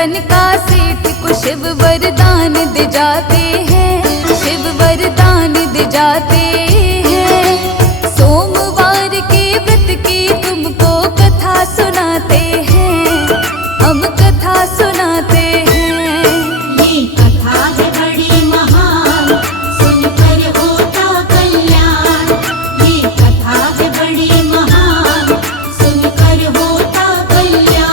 नंदन का सेठ को शिव वरदान दे जाते हैं, शिव वरदान दे जाते हैं। सोमवार के व्रत की तुमको कथा सुनाते हैं, हम कथा सुनाते हैं। ये कथा है बड़ी महान, सुनकर होता कल्याण। ये कथा है बड़ी महान, सुनकर होता कल्याण।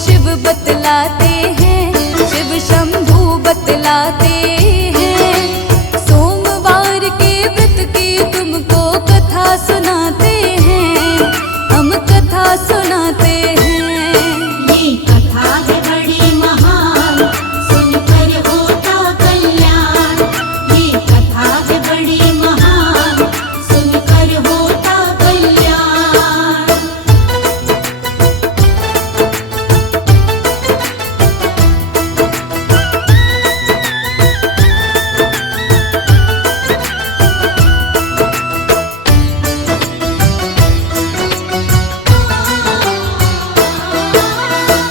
शिव बतलाते हैं, शिव शंभू बतलाते हैं। सोमवार के व्रत की तुमको कथा सुनाते हैं, हम कथा सुनाते हैं। ये कथा है बड़ी महान, सुनकर होता कल्याण। ये कथा है बड़ी महान, सुनकर होता कल्याण।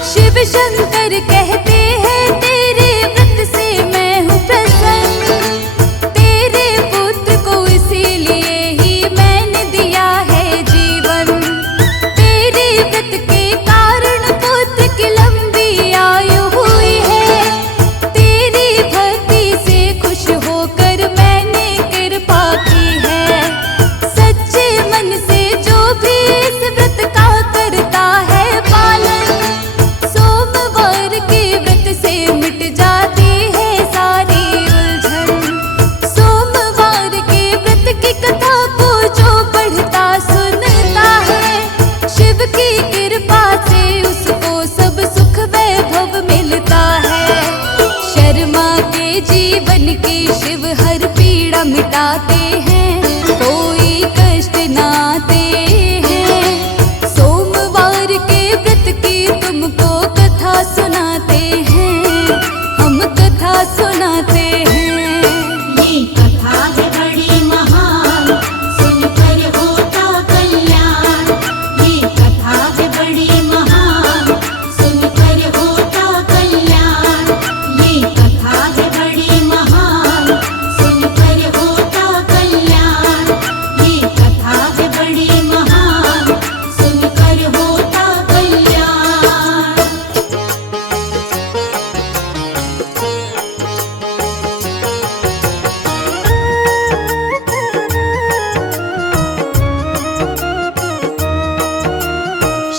शिव शंकर कहते हैं तेरे व्रत से मैं हूँ प्रसन्न। तेरे पुत्र को इसीलिए ही मैंने दिया है जीवन। तेरे व्रत के कारण पुत्र की लंबी आयु हुई है। तेरी भक्ति से खुश होकर मैंने कृपा की है। सच्चे मन से जो भी इस व्रत का करता है पालन, सोमवार के व्रत से मिट जाती है सारी उलझन। सोमवार के व्रत की कथा को जो पढ़ता सुनता है, शिव की कृपा से उसको सब सुख वैभव मिलता है। शर्मा के जीवन की शिव हर पीड़ा मिटाते हैं, कोई कष्ट नाते हैं। सोमवार के व्रत की तुमको कथा सुनाते हैं, हम कथा सुनाते हैं। ये कथा है बड़ी महान, सुनकर होता कल्याण। ये कथा है बड़ी महान, सुनकर होता कल्याण। ये कथा है बड़ी महान, सुनकर होता कल्याण। ये कथा है बड़ी महान, सुनकर होता कल्याण।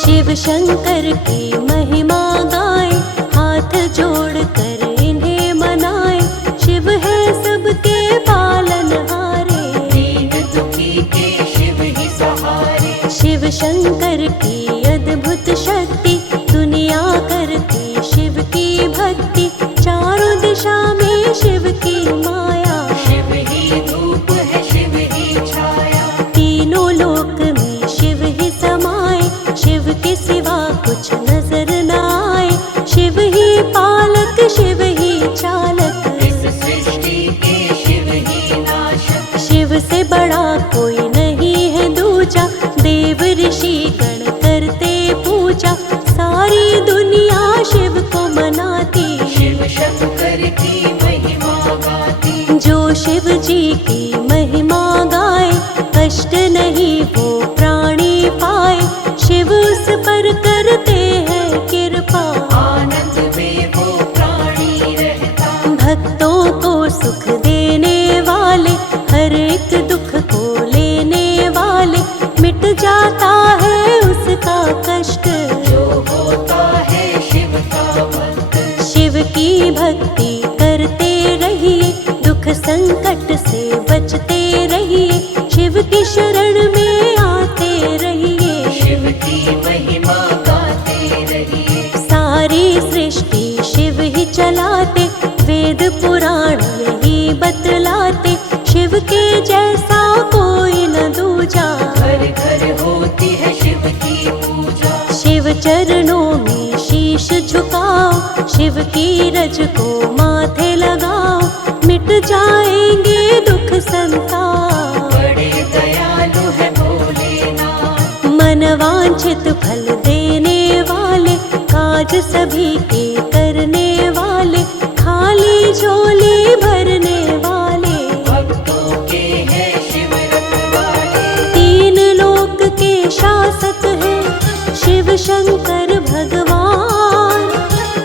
शिव शंकर की महिमा गाए, हाथ जोड़कर इन्हें मनाए। शिव है सबके पालनहारे, दीन दुखी के शिव ही सहारे। शिव शंकर की अद्भुत शक्ति, दुनिया करती शिव की भक्ति। चारों दिशा में शिव की माया, शिव ही धूप है शिव ही छाया। तीनों लोक में शिव ही समाए। शिव के सिवा कुछ नजर न आए। शिव ही पालक, शिव ही चालक, इस सृष्टि के शिव ही नाशक। शिव से बड़ा कोई नहीं है दूजा। देव ऋषि गण करते पूजा, सारी दुनिया शिव को मनाती। शिव शंकर की महिमा गाती। जो शिव जी की महिमा गाए, कष्ट नहीं वो प्राणी पाए। शिव उस पर करते हैं कृपा, आनंद में वो प्राणी रहता। भक्तों को सुख देने वाले, हर एक दुख को लेने वाले। मिट जाता है उसका कष्ट, जो होता है शिव का भक्त। शिव की भक्ति करते रहिए, दुख संकट से बचते रहिए। शिव की शरण में आते रहिए, शिव की महिमा गाते रहिए। सारी सृष्टि शिव ही चलाते। वेद पुराण यही बतलाते, शिव के जैसा कोई न दूजा। घर घर होती है शिव की पूजा। शिव चरणों में शीश झुकाओ, शिव की रज को माथे लगाओ। मिट जाएंगे दुख संताप, बड़े दयालु है भोलेनाथ। मन वांछित फल देने वाले, काज सभी के करने वाले। खाली झोली भरने वाले, भक्तों के हैं शिव रखवाले। तीन लोक के शासक हैं शिव शंकर भगवान।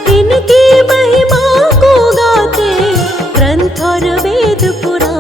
इनकी महिमा को गाते ग्रंथ और वेद पुराण।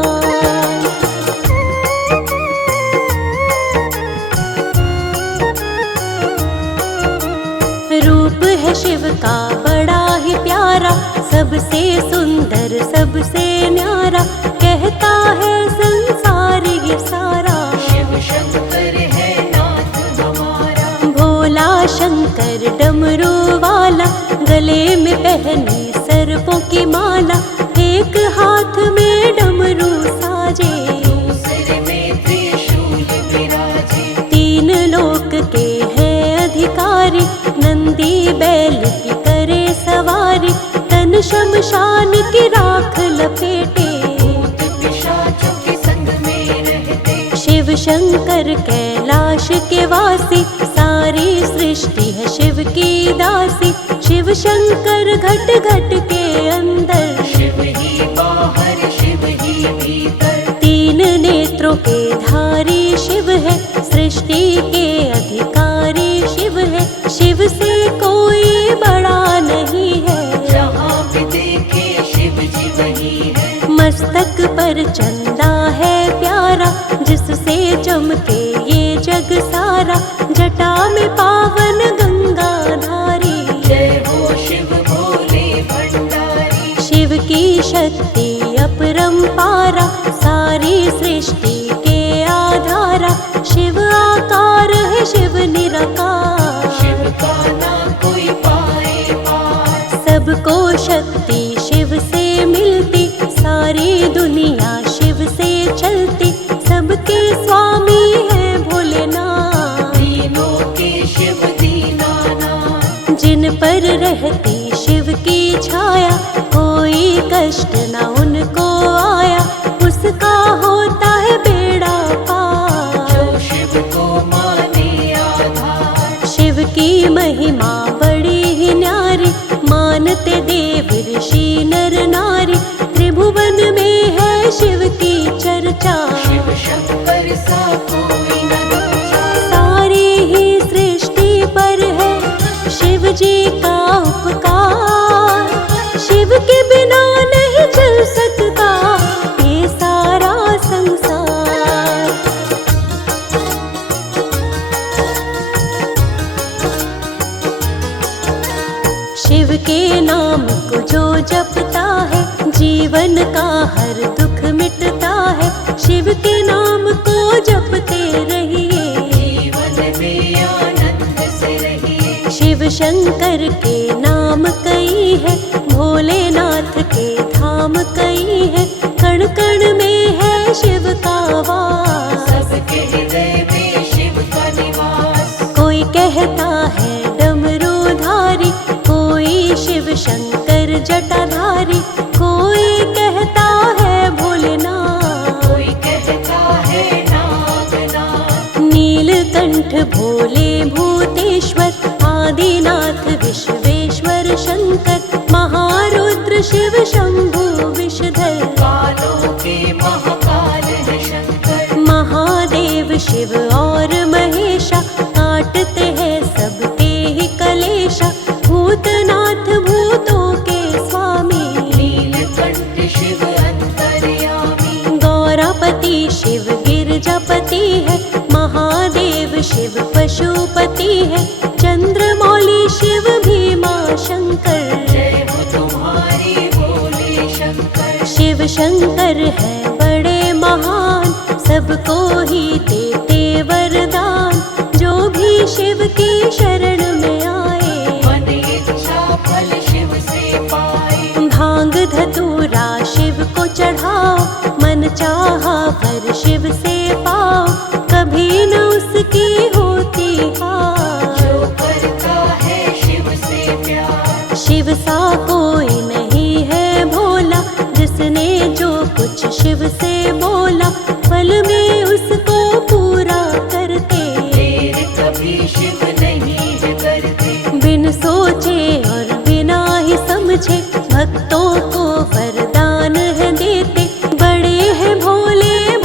रूप है शिव का बड़ा ही प्यारा, सबसे सुंदर सबसे न्यारा, कहता है संसार ये सारा। शिव शंकर है नाथ हमारा, भोला शंकर डमरू वाला, गले में पहनी सर्पों की माला, एक हाथ में डमरू साजे, दूसरे में त्रिशूल विराजे। तीन लोक के हैं अधिकारी, नंदी बैल की करे सवारी, तन शमशान की राख लपेटे, भूत पिशाचों के संग में रहते। शिव शंकर कैलाश के वासी, सारी सृष्टि है शिव की दासी। शिव शंकर घट घट के अंदर, शिव ही बाहर शिव ही भीतर। तीन नेत्रों के धारी शिव है, सृष्टि के अधिकारी शिव है। शिव से कोई बड़ा नहीं है, जहाँ भी देखे शिव जी वही है। मस्तक पर चंदा है प्यारा, जिससे चमके ये जग सारा, जटा में पावन गंगा धारी। जय हो शिव भोले भंडारी। शिव की शक्ति अपरंपारा, सारी सृष्टि के आधारा। शिव आकार है शिव निराकार, शिव का ना कोई पाए पार। सबको शक्ति शिव से मिलती, सारी दुनिया शिव से चलती। सबके स्वामी है भोलेनाथ, दीनों के शिव दीनानाथ। जिन पर रहती शिव की छाया, कोई कष्ट न उनको आया, उसका होता है बेड़ा पार। जो शिव को माने आधार। शिव की महिमा बड़ी ही न्यारी, मानते देव ऋषि नर नारी। त्रिभुवन में है शिव की चर्चा, शिव शंकर सा कोई न दूजा। सारी ही सृष्टि पर है शिव जी का उपकार। शिव के बिना नहीं चल सकता ये सारा संसार। शिव के नाम को जो जपता है, जीवन का हर दुख मिटता है। शिव के नाम को जपते रहिए, जीवन में आनंद से रहिए। शिव शंकर के नाम कई है, भोलेनाथ के धाम कई है। कण कण में है शिव का वास, सबके हृदय में शिव का निवास। कोई कहता है डमरूधारी, कोई शिव शंकर जटाधारी, कोई कहता है भोलेनाथ। कोई कहता है नागनाथ। नीलकंठ भोले भूतेश्वर, आदिनाथ विश्वेश्वर शंकर। महारुद्र शिव शंभु विषधर, कालों के महाकाल है शंकर। महादेव शिव और महेशा, काटते हैं सबके ही कलेशा। भूतनाथ भूतों के स्वामी, नीलकंठ शिव अंतर्यामी। गौरापति शिव गिरजापति है, महादेव शिव पशुपति है। चंद्रमौली शिव भीमा शंकर, जय हो तुम्हारी भोले शंकर। शिव शंकर है बड़े महान, सबको ही देते वरदान। जो भी शिव की शरण में आए, मन इच्छा फल शिव से पाए। भांग धतूरा शिव को चढ़ाओ, मन चाहा वर शिव से पाओ। कभी न उसकी होती हार, जो करता है शिव से प्यार। शिव सा कोई नहीं है भोला, जिसने जो कुछ शिव से बोला, पल में उसको पूरा करते। देर कभी शिव नहीं है करते। बिन सोचे और बिना ही समझे, भक्तों को वरदान है देते। बड़े हैं भोले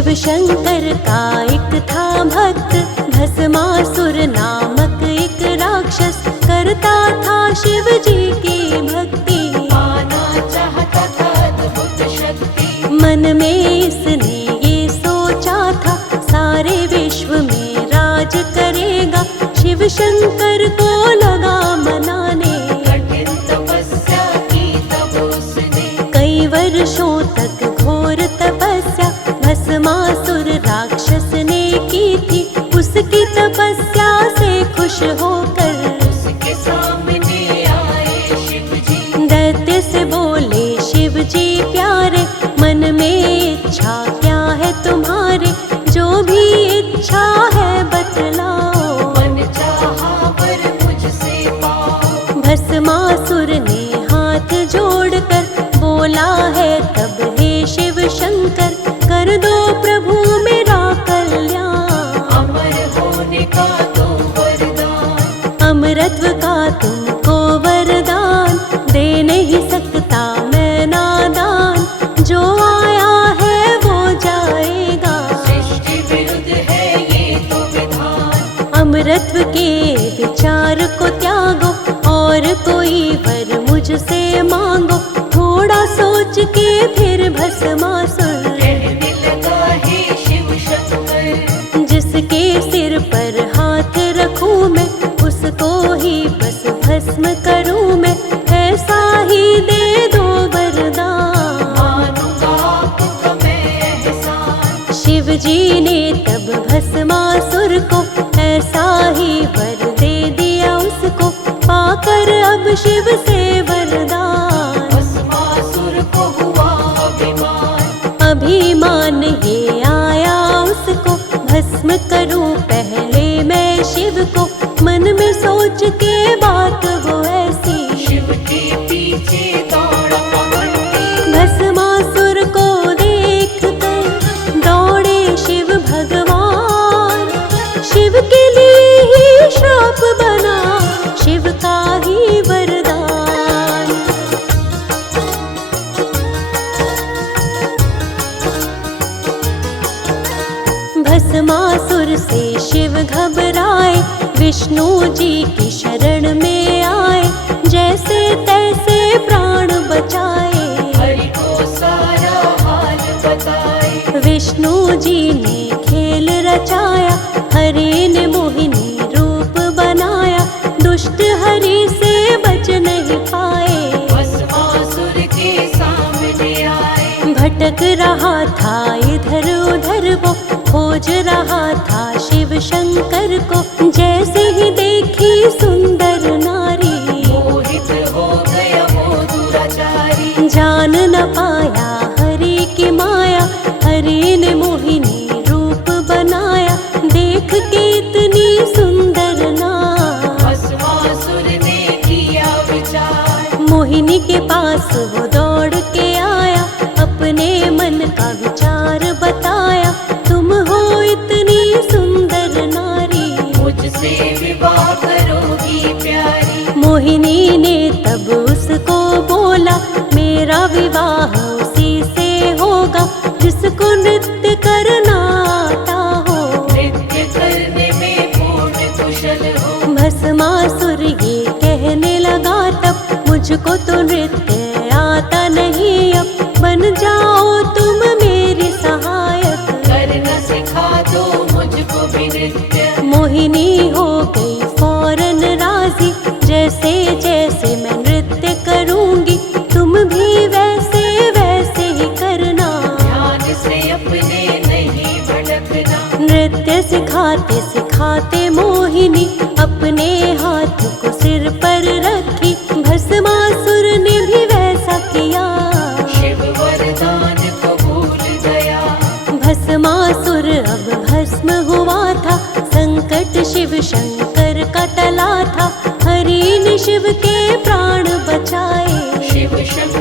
शिव शंकर का एक था भक्त, भस्मासुर नामक एक राक्षस, करता था शिव जी की भक्ति, पाना चाहता था अद्भुत शक्ति। मन में इसने ये सोचा था, सारे विश्व में राज करेगा। शिव शंकर को लगा मनाने, कठिन तपस्या की तब उसने, कई वर्षों तक घोर तपस्या भस्मासुर राक्षस ने की थी। उसकी तपस्या से खुश होकर उसके सामने आए शिव जी। दैत्य से बोले शिव जी प्यारे, मन में इच्छा क्या है तुम्हारे, जो भी इच्छा है बतलाओ, मन चाहा वर मुझसे पाओ। भस्मासुर ने हाथ जोड़कर बोला है तब हे शिव शंकर, कर दो प्रभु मेरा कल्याण। अमर होने का दो वरदान, अमरत्व का तुमको वरदान, दे नहीं सकता मैं नादान, जो आया है वो जाएगा, सृष्टि विरुद्ध है ये तो विधान। अमरत्व के विचार को त्यागो, और कोई वर मुझसे मांगो। थोड़ा सोच के फिर भस्मासुर कहने लगा हे शिव शंकर, जिसके सिर पर हाथ रखूं मैं, उसको ही बस भस्म करूं मैं, ऐसा ही दे दो वरदान। मानूंगा आपका मैं एहसान। शिव जी ने तब भस्मासुर को ऐसा ही वर दे दिया उसको, पाकर अब शिव से वरदान। भस्मासुर को हुआ अभिमान, अभिमान ये आया उसको, भस्म करूं पहले मैं शिव को, मन में सोच के बात वो ऐसी, शिव के पीछे दौड़ा पवंती। भस्मासुर को देख कर दौड़े शिव भगवान, शिव के लिए ही श्राप बना शिव का ही वरदान। भस्मासुर से शिव घबराए, विष्णु जी की शरण में आए, जैसे तैसे प्राण बचाए, हरि को सारा हाल बताए। विष्णु जी ने खेल रचाया, हरि ने मोहिनी रूप बनाया, दुष्ट हरि से बच नहीं पाए, भस्मासुर के सामने आए। भटक रहा था इधर उधर वो, खोज रहा था शिव शंकर को, जैसे ही देखी सुंदर नारी, मोहित हो गया वो दुराचारी। जान न पाया हरि की माया, हरि ने मोहिनी रूप बनाया, देख के इतनी सुंदर नार, भस्मासुर ने किया विचार। मोहिनी के पास वो दौड़ के आया, अपने मन का विचार बताया, तुम हो इतनी सुंदर नारी, मुझसे विवाह करोगी प्यारी। मोहिनी ने तब उसको बोला, मेरा विवाह उसी से होगा, जिसको नृत्य करना आता हो, नृत्य करने में पूर्ण कुशल हो। भस्मासुर ये कहने लगा तब, मुझको तो नृत्य आता नहीं, अब बन जाओ तुम मेरी सहायक, करना सिखा दो मुझको भी नृत्य। मोहिनी हो गई फौरन राजी, जैसे जैसे मैं नृत्य करूंगी, तुम भी वैसे वैसे ही करना, ध्यान से अपने नहीं भटकना। नृत्य सिखाते सिखाते मोहिनी अपने हाथ को सिर पर रखी, भस्मासुर ने भी वैसा किया, शिव वरदान को भूल गया। भस्मासुर अब भस्म हुआ था, संकट शिव शंकर का टला था, हरि ने शिव के प्राण बचाए, शिव शंकर